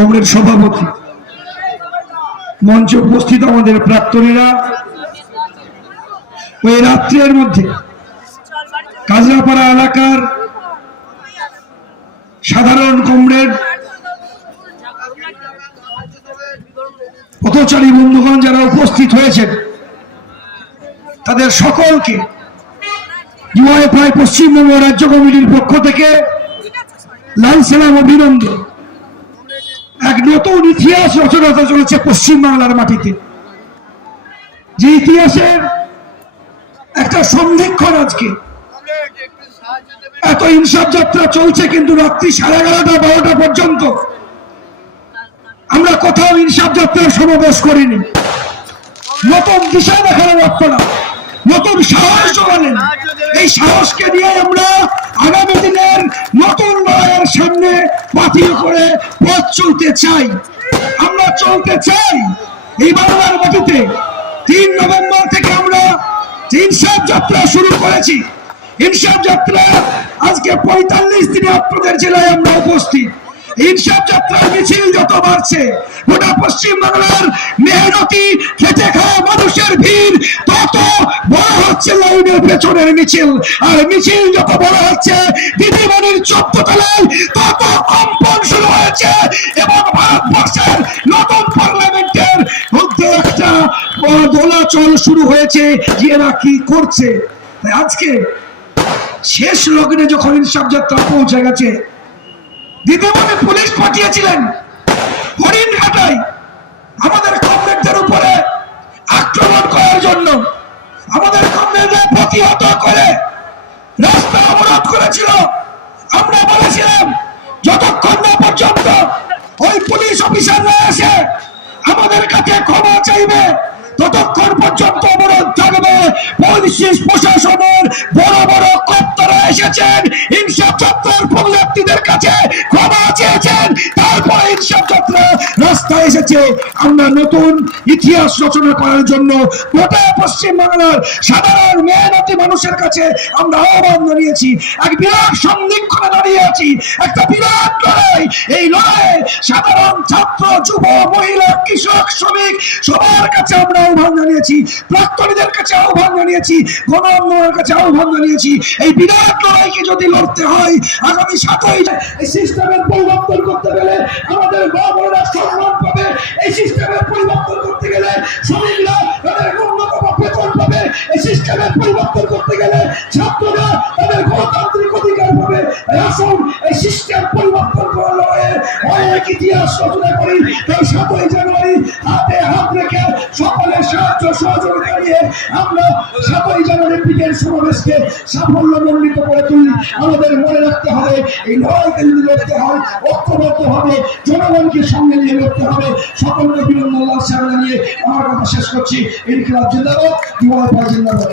Comrade সভাপতি, মঞ্চে উপস্থিত আমাদের প্রাক্তনীরা, ওই রাত্রের মধ্যে কাজরাপাড়া এলাকার সাধারণ কমরেড, পথচারী বন্ধুগণ যারা উপস্থিত হয়েছেন তাদের সকলকে ইউআইএফআই পশ্চিমবঙ্গ রাজ্য কমিটির পক্ষ থেকে লাল সালাম অভিনন্দন। এক নতুন ইতিহাস রচনা হতে চলেছে পশ্চিমবাংলার মাটিতে, যে ইতিহাসের একটা সন্ধিক্ষণ। আজকে এত ইনসাফ যাত্রা চলছে, কিন্তু রাত্রি 11:30 12টা পর্যন্ত আমরা কোথাও ইনসাফ যাত্রার সমাবেশ করিনি। নতুন দিশা দেখালেন আপনারা, নতুন সাহস জোগালেন। এই সাহসকে নিয়ে আমরা আগামী দিনের নতুন লড়াইয়ের সামনে পাথিয়ে করে পথ চলতে চাই। আমরা চলতে চাই এই বাংলার মাটিতে। 3 নভেম্বর থেকে আমরা ইনসাফ যাত্রা শুরু করেছি। ইনসাফ যাত্রা আজকে 45 দিনে আপনাদের জেলায় আমরা উপস্থিত। ইনসাফ যাত্রার মিছিল যত বাড়ছে, গোটা পশ্চিম বাংলার মেহনতি খেটে খাওয়া মানুষের ভিড় তত বড় হচ্ছে লাইনের পেছনের মিছিল। আর মিছিল যত বড় হচ্ছে, দিদিমণির 14 তলায় তত কম্পন শুরু হয়েছে। এবং ভারতবর্ষের নতুন পার্লামেন্টের মধ্যে একটা দোলাচল শুরু হয়েছে যে এরা কি করছে। তাই আজকে শেষ লগ্নে যখন ইনসাফ যাত্রা পৌঁছে গেছে, দিদিমণি পুলিশ পাঠিয়েছিলেন হরিণঘাটায় আমাদের কমরেডদের উপরে আক্রমণ করার জন্য। আমাদের কমরেডদের প্রতিহত করে রাস্তা অবরোধ করেছিল। আমরা বলেছিলাম যতক্ষণ না পর্যন্ত ওই পুলিশ অফিসাররা এসে আমাদের কাছে ক্ষমা চাইবে, ততক্ষণ পর্যন্ত অবরোধ থাকবে। পুলিশ প্রশাসনের বড় বড় কর্তারা এসেছেন, ইনসাফ যাত্রার পদযাত্রীদের কাছে ক্ষমা চেয়েছেন, তারপরে ইনসাফ যাত্রা রাস্তায় এসেছে। আমরা নতুন ইতিহাস রচনা করার জন্য গোটা পশ্চিম বাংলার সাধারণ মেহনতি মানুষের কাছে আমরা আহ্বান জানিয়েছি। এক বিরাট সন্ধিক্ষণে দাঁড়িয়ে আছি, একটা বিরাট লড়াই। এই লড়াইয়ে সাধারণ ছাত্র, যুব, মহিলা, কৃষক, শ্রমিক সবার কাছে আমরা আহ্বান জানিয়েছি, প্রাক্তনীদের কাছে আহ্বান জানিয়েছি, গণ আন্দোলনের কাছে আহ্বান জানিয়েছি। এই বিরাট লড়াইকে যদি লড়তে হয়, আগামী 7ই এই সিস্টেমের পরিবর্তন করতে গেলে আমাদের গণরা সম্মান পাবে। এই সিস্টেমের পরিবর্তন করতে গেলে শ্রমিকরা তাদের ন্যূনতম বেতন পাবে। এই সিস্টেমের পরিবর্তন করতে গেলে ছাত্ররা তাদের গণতান্ত্রিক অধিকার পাবে। আসুন এই সিস্টেম পরিবর্তন করার লড়াইয়ে অনেক ইতিহাস রচনা করি। তাই 7ই জানুয়ারি হাতে হাত রেখে সকলের সাহায্য সহযোগিতা নিয়ে আমরা 7ই জানুয়ারি পিকের সমাবেশকে সাফল্যমণ্ডিত করে তুলি। আমাদের মনে রাখতে হবে, এই লড়াইকে যদি লড়তে হয় ঐক্যবদ্ধ হবে, জনগণকে সঙ্গে নিয়ে লড়তে হবে। সকলকে বিনম্র সামনে নিয়ে আমার কথা শেষ করছি। ইনকিলাব জিন্দাবাদ, ইউআইএফআই জিন্দাবাদ।